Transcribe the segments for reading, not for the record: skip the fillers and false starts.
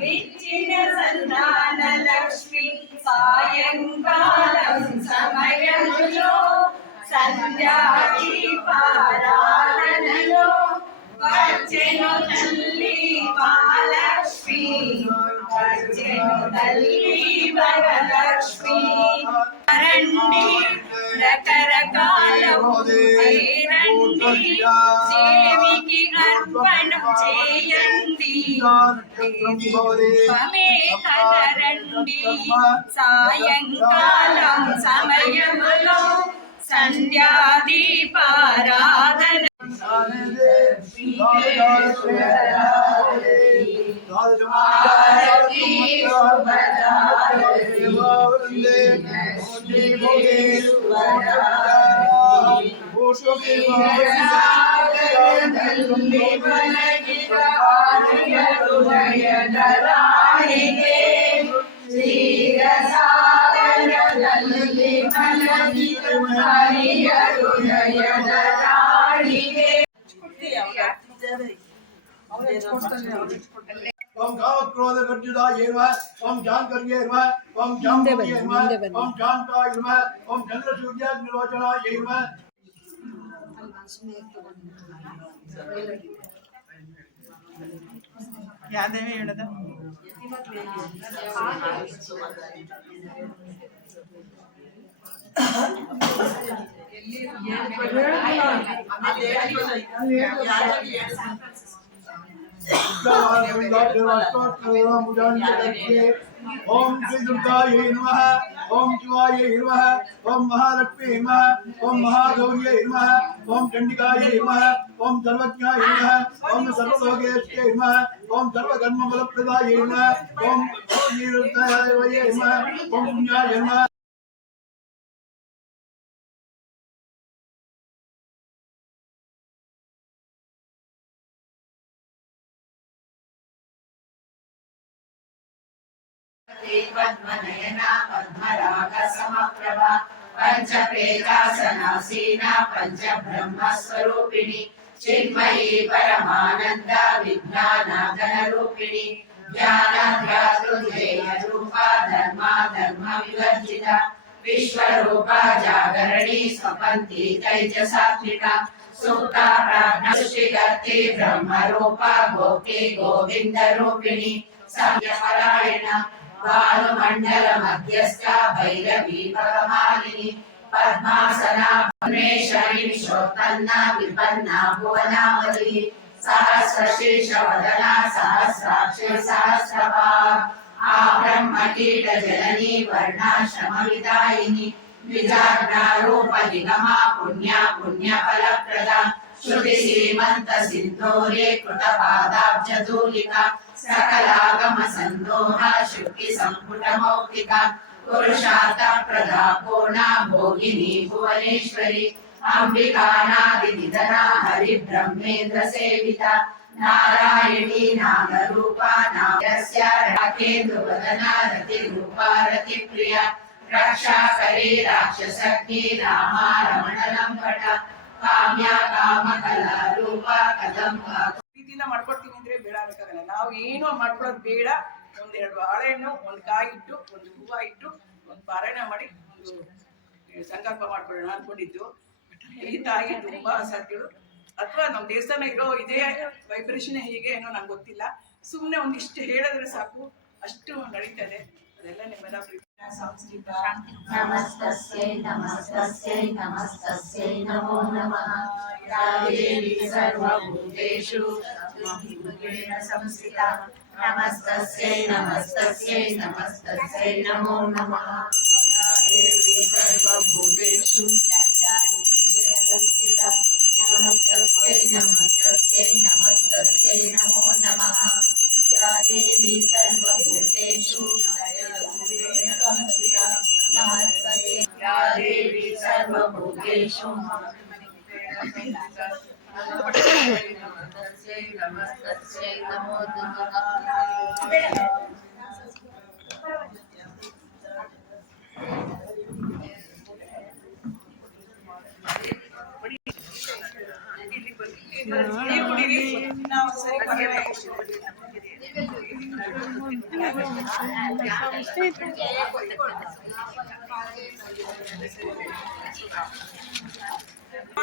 విచ్చిన సంతాన లక్ష్మి సాయంకాలం సమయంలో సంధ్యాదీపారాధనలో వచ్చెను తల్లి మహాలక్ష్మి వచ్చెను తల్లి వరలక్ష్మి రండి రకరకాల రండి దేవికి అర్పణం చేయండి దీపమే కనరండి సాయంకాలం సమయంలో సంధ్యాదీపారాధన ओम क्रोध वर्जिताय नमः ओम जानकार्ये नमः ओम जाम्बुये नमः ओम जानकाय नमः ओम चंद्रसूर्याग्निलोचनाय नमः ಯಾದೇವಿ ಹೇಳದ ओम श्री दुर्गायै नमः ओम शिवायै नमः ओम महालक्ष्मी नमः ओम महागौर्यै नमः ओम चंडिकायै नमः ओम सर्वज्ञायै नमः ओम सर्वलोकेश्वर्यै नमः ओम सर्वकर्मफलप्रदायै नमः ओम नीरुद्धाय नमः ओम पुण्याय नमः पद्मनयना पद्मराग समप्रभा पंचप्रेतासनासीना पंचब्रह्मस्वरूपिणी चिन्मयी परमानंद विज्ञानागणरूपिणी ज्ञानाध्यात्रुजेय रूपा धर्मा धर्म विवर्जिता विश्वरूपा जागरणी स्वपन्ती तैजसात्मिका सुप्ता प्राज्ञा सृष्टिकर्त्री ब्रह्मरूपा गोपी गोविन्दरूपिणी संयमरायण भानुमंडल मध्यस्थ भैरवी भगमालिनी पद्मासना भुवनेश्वरी विश्वोत्पन्ना विपन्ना भुवनावली सहस्रशीर्ष वदना सहस्राक्षी सहस्रपाद आब्रह्मकीट जननी वर्णाश्रम विदायिनी द्विजाज्ञा रूप निगमा पुण्या पुण्यफलप्रदा श्रुति श्रीमंत सिंधोरे कृतपादाब्जधूलिका सकलागम संदोहा शुक्ति संपुट मौक्तिका पुरुषार्थ प्रदा पूर्णा भोगिनी भुवनेश्वरी अंबिकानादिनिधना हरि ब्रह्मेन्द्र सेविता नारायणी नागरूपा नागस्य राकेन्दुवदना रतिरूपा रतिप्रिया रक्षाकरी राक्षसग्नि रामा रमणनं पट ಕಾಮ್ಯ ಕಾಮ ಕಲಾ ರೂಪ ಕದಂಬ ಪ್ರೀತಿಯಿಂದ ಮಾಡ್ಕೊಡ್ತೀನಿ ಅಂದ್ರೆ ಬೇಡ ಬೇಕಾಗಲ್ಲ. ನಾವು ಏನೋ ಮಾಡ್ಕೊಳೋದು ಬೇಡ. ಒಂದೆರಡು ಬಾಳೆಹಣ್ಣು, ಒಂದು ಕಾಯಿ ಇಟ್ಟು, ಒಂದು ಹೂವು ಇಟ್ಟು, ಒಂದು ಪಾರಾಯಣ ಮಾಡಿ ಒಂದು ಸಂಕಲ್ಪ ಮಾಡ್ಕೊಳ್ಳೋಣ ಅನ್ಕೊಂಡಿದ್ದು. ಈ ತಾಯಿ ತುಂಬಾ ಅಸಾಧ್ಯಗಳು, ಅಥವಾ ನಮ್ಮ ದೇವಸ್ಥಾನ ಇರೋ ಇದೇ ವೈಬ್ರೇಷನ್ ಹೀಗೆ ಏನೋ ನಂಗೆ ಗೊತ್ತಿಲ್ಲ. ಸುಮ್ಮನೆ ಒಂದಿಷ್ಟು ಹೇಳಿದ್ರೆ ಸಾಕು, ಅಷ್ಟು ನಡೀತದೆ. ಅದೆಲ್ಲ ನಿಮ್ಮೆಲ್ಲ ಪ್ರೀತಿ नमस्तस्यै नमस्तस्यै नमस्तस्यै नमो नमः या देवी सर्वभूतेषु रूपेण संस्थिता नमस्तस्यै नमस्तस्यै नमस्तस्यै नमो नमः या देवी सर्वभूतेषु संस्थिता नमस्तस्यै नमस्तस्यै नमस्तस्यै नमो नमः या देवी सर्वभूतेषु नमस्ते या देवी सर्वभूतेषु नमस्तस्यै नमो नमः ನಾವು ಸರಿ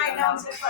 ಇನ್ನೊಂದ್ಸರಿ